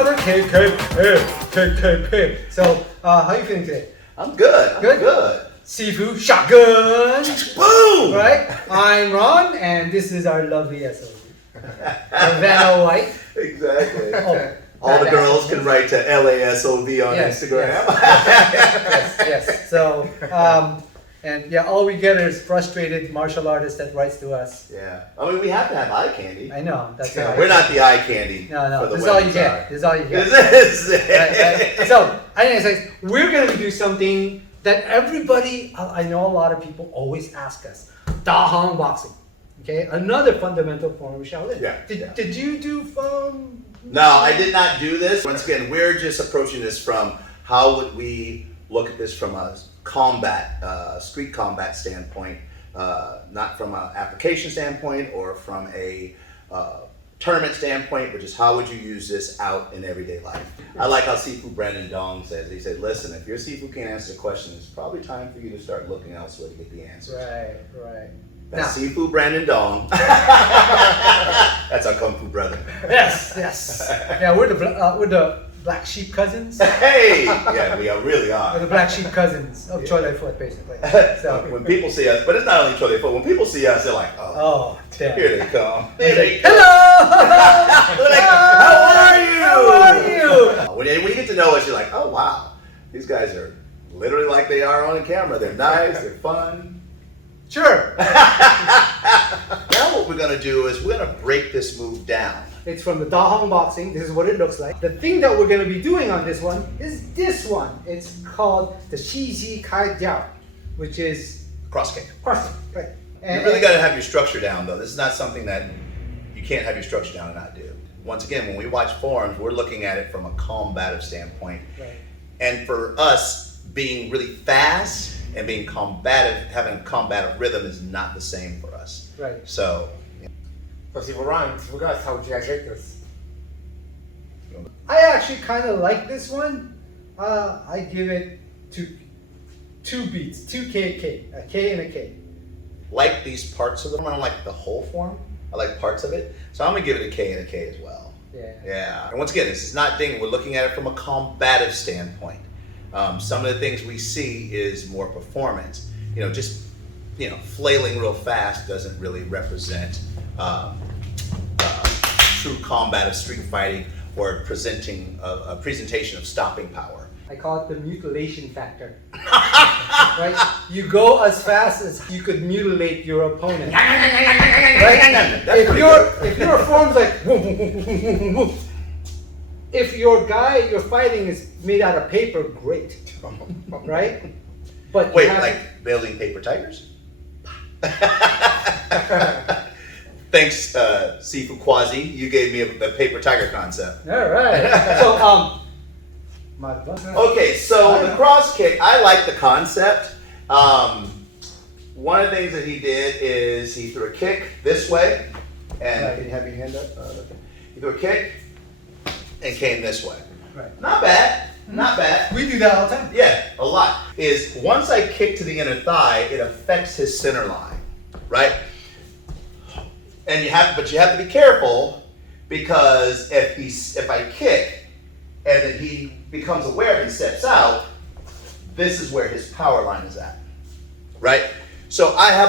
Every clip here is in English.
another KKP. So, how are you feeling today? I'm good. I'm good. Sifu Shotgun. Boom! Right? I'm Ron, and this is our lovely S.O.V. Vanna White. Exactly. Oh, all the girls can write to LASOV on Instagram. Yes. So, and yeah, all we get is frustrated martial artists that writes to us. Yeah. I mean, we have to have eye candy. I know. That's We're not the eye candy. No. For the This is all you get. This is all you get. This is it. Right. So, anyways, we're going to do something that everybody, I know a lot of people always ask us. Dahong boxing. Okay? Another fundamental form of Shaolin. Yeah. Did you do No, I did not do this. Once again, we're just approaching this from how would we look at this from a combat, street combat standpoint, not from an application standpoint or from a tournament standpoint, but just how would you use this out in everyday life? I like how Sifu Brandon Dong says. He said, listen, if your Sifu can't answer the question, it's probably time for you to start looking elsewhere to get the answers. Right. That's Sifu Brandon Dong. That's our Kung Fu brother. Yes. Yeah, we're the black sheep cousins. Hey! Yeah, we really are. We're the black sheep cousins of Chole Foot, basically. So when people see us, but it's not only Chole Foot, when people see us, they're like, oh damn. Here they come. Hello! They're like, How are you? When you get to know us, you're like, oh wow, these guys are literally like they are on the camera. They're nice, they're fun. Sure. Now what we're gonna do is we're gonna break this move down. It's from the Dahong boxing. This is what it looks like. The thing that we're gonna be doing on this one is this one. It's called the Shi Ji Kai Jiao, which is Cross kick. cross kick, right? You really gotta have your structure down though. This is not something that you can't have your structure down and not do. Once again, when we watch forums, we're looking at it from a combative standpoint. Right. And for us, being really fast and being combative, having combative rhythm is not the same for us. Right. So Sifu Gus, how would you guys rate this? I actually kind of like this one. I give it two beats, 2 KK, a K and a K. Like these parts of them, I don't like the whole form. I like parts of it. So I'm gonna give it a K and a K as well. Yeah. And once again, this is not ding. We're looking at it from a combative standpoint. Some of the things we see is more performance. Just flailing real fast doesn't really represent true combative street fighting or presenting a presentation of stopping power. I call it the mutilation factor. Right? You go as fast as you could mutilate your opponent. Right? If your form's like if your guy you're fighting is made out of paper, great. Right? But wait, like building paper tigers? Thanks, Sifu Quasi. You gave me a paper tiger concept. All right. So, okay, so the cross kick, I like the concept. One of the things that he did is he threw a kick this way, and can you have your hand up? He threw a kick and came this way. Right. Not bad. Not bad. We do that all the time. Yeah, a lot. Is once I kick to the inner thigh, it affects his center line, right? And you have to be careful because if I kick and then he becomes aware and he steps out, this is where his power line is at, right? So I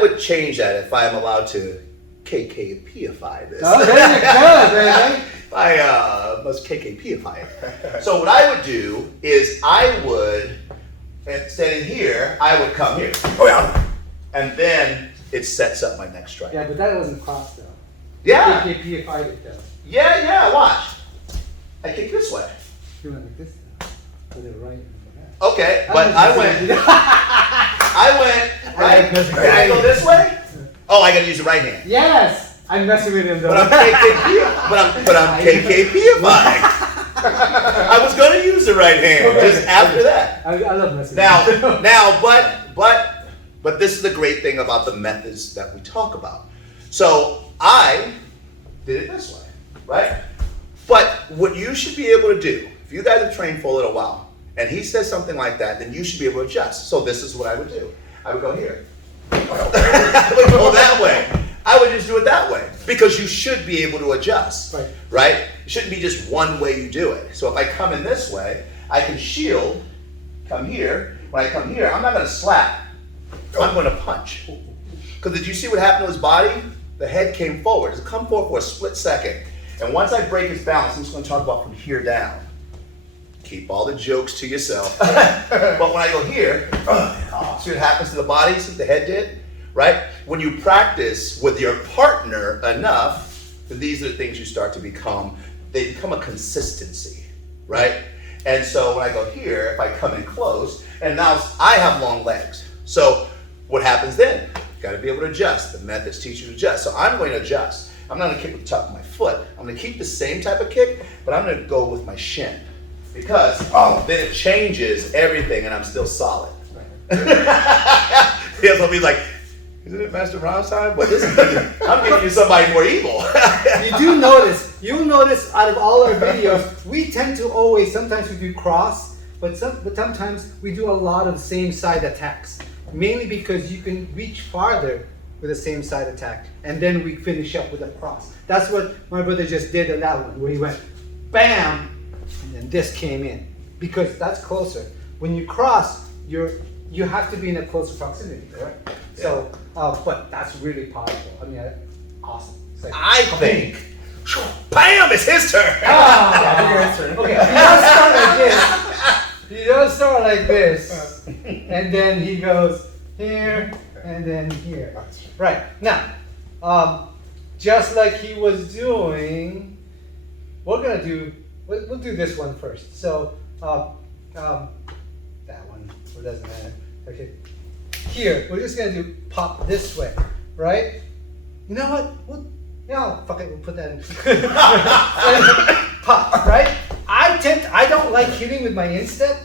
would change that if I'm allowed to KKP-ify this. Oh, there you go, baby. I must KKP-ify it. So what I would do is standing here, I would come here. Oh yeah. And then it sets up my next strike. Yeah, but that wasn't cross though. Yeah. KKP-ified it though. Yeah, watch. I kick this way. You went like this though. To the right and left. Okay, but I went right. Can I go this way? Oh, I gotta use the right hand. Yes! I'm messing with him though. But I'm KKP-ifying. I was gonna use the right hand just after that. I love messing with him. Now, but this is the great thing about the methods that we talk about. So I did it this way, right? But what you should be able to do, if you guys have trained for a little while, and he says something like that, then you should be able to adjust. So this is what I would do. I would go here. I would go that way. I I would just do it that way because you should be able to adjust, Right. right? It shouldn't be just one way you do it. So if I come in this way, I can shield, come here. When I come here, I'm not going to slap. I'm going to punch. Because did you see what happened to his body? The head came forward. It's come forward for a split second. And once I break his balance, I'm just going to talk about from here down. Keep all the jokes to yourself. But when I go here, see what happens to the body? See what the head did? Right? When you practice with your partner enough, then these are the things you start to become. They become a consistency, right? And so when I go here, if I come in close, and now I have long legs. So what happens then? Got to be able to adjust. The methods teach you to adjust. So I'm going to adjust. I'm not going to kick with the top of my foot. I'm going to keep the same type of kick, but I'm going to go with my shin. Because then it changes everything and I'm still solid. Yeah, so he's like, isn't it Master Ron's time? But this is, I'm giving you somebody more evil. You'll notice out of all our videos, we tend to always, sometimes we do cross, but sometimes we do a lot of same side attacks. Mainly because you can reach farther with the same side attack. And then we finish up with a cross. That's what my brother just did on that one, where he went, bam, and then this came in. Because that's closer. When you cross, you have to be in a closer proximity, right? Yeah. So, but that's really powerful. I mean, awesome. Like, I think, bam, it's his turn. Yeah, his turn. Okay, he does start like this, and then he goes here, and then here. Right, now, just like he was doing, we'll do this one first. So, that one, it doesn't matter. Okay, here, we're just gonna do pop this way, right? You know what? Fuck it, we'll put that in. Pop, right? I don't like hitting with my instep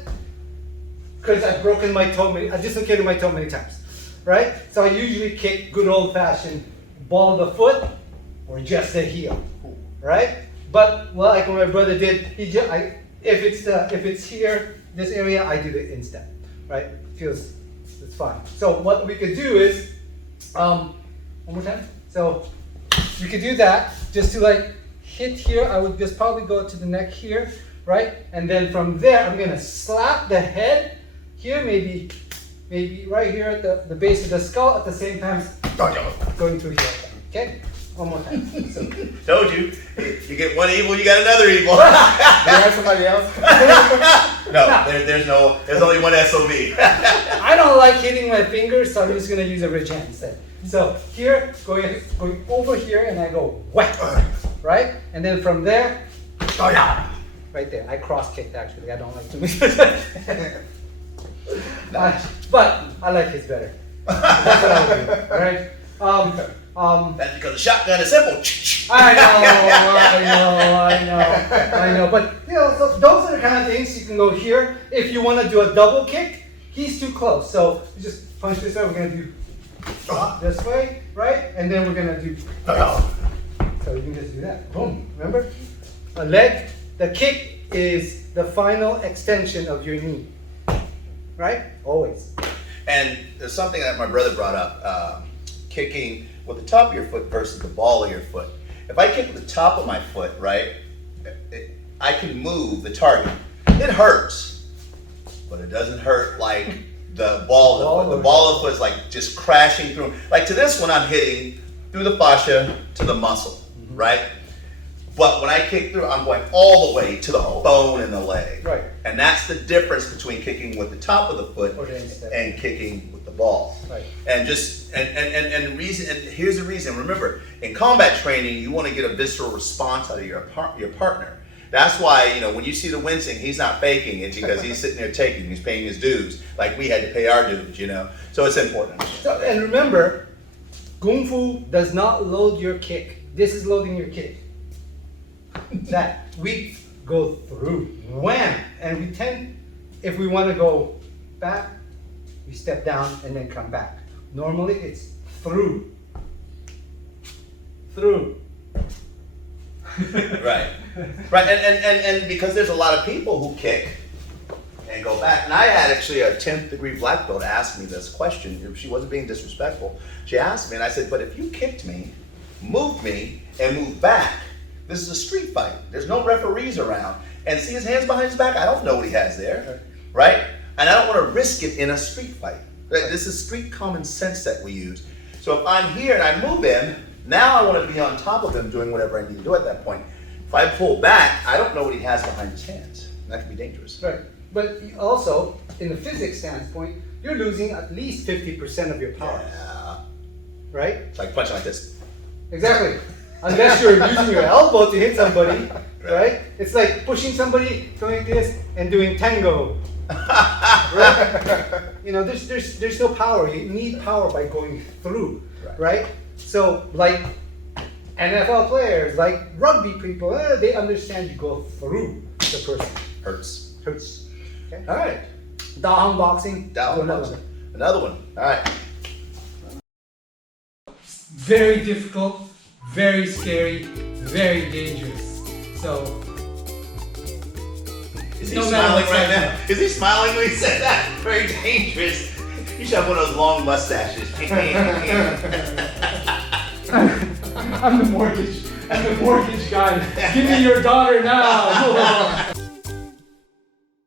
because I've broken my toe, I dislocated my toe many times, right? So I usually kick good old fashioned ball of the foot or just the heel, right? But like what my brother did, if it's here, this area, I do the instep, right? It's fine. So what we could do is, one more time. So you could do that just to like hit here. I would just probably go to the neck here, right? And then from there, I'm gonna slap the head here, maybe right here at the base of the skull at the same time going through here. Okay? One more time. So. Told you. You get one evil, you got another evil. Do you have somebody else? No, there's only one S.O.V. I don't like hitting my fingers, so I'm just gonna use a rich hand instead. So here, going over here, and I go whack, right? And then from there, right there. I cross kicked actually. I don't like to mix it. But I like his better. That's what I would do, right? That's because the shotgun is simple. I know. But so those are the kind of things you can go here. If you want to do a double kick, he's too close. So you just punch this way. We're gonna do this way, right? And then we're gonna do. So you can just do that. Boom. Remember, a leg. The kick is the final extension of your knee, right? Always. And there's something that my brother brought up, kicking with the top of your foot versus the ball of your foot. If I kick with the top of my foot, right, I can move the target. It hurts, but it doesn't hurt like the ball of the foot. The ball of the foot is like just crashing through. Like to this one, I'm hitting through the fascia to the muscle, right? But when I kick through, I'm going all the way to the bone in the leg. Right. And that's the difference between kicking with the top of the foot and kicking with the ball. Right. And just and here's the reason. Remember, in combat training, you want to get a visceral response out of your partner. That's why, when you see the wincing, he's not faking it because he's sitting there he's paying his dues, like we had to pay our dues, So it's important. So, and remember, Kung Fu does not load your kick. This is loading your kick. That we go through, wham, and we tend, if we want to go back, we step down and then come back. Normally it's through. Right. And because there's a lot of people who kick and go back. And I had actually a 10th degree black belt ask me this question. She wasn't being disrespectful. She asked me, and I said, but if you kicked me moved me and moved back. This is a street fight. There's no referees around. And see his hands behind his back? I don't know what he has there, right? And I don't want to risk it in a street fight. Right? This is street common sense that we use. So if I'm here and I move him, now I want to be on top of him doing whatever I need to do at that point. If I pull back, I don't know what he has behind his hands. That can be dangerous. Right. But also, in the physics standpoint, you're losing at least 50% of your power. Yeah. Right? It's like punching like this. Exactly. Unless you're using your elbow to hit somebody, right? It's like pushing somebody, going like this, and doing tango. Right? You know, there's no power. You need power by going through, right? So, like NFL players, like rugby people, they understand you go through the person. Hurts. Okay. All right. Dahong boxing. Down boxing. Another one. All right. Very difficult, very scary, very dangerous. So. Is he No matter smiling what right side now? Is he smiling when he said that? Very dangerous. You should have one of those long mustaches. I'm the mortgage guy. Give me your daughter now.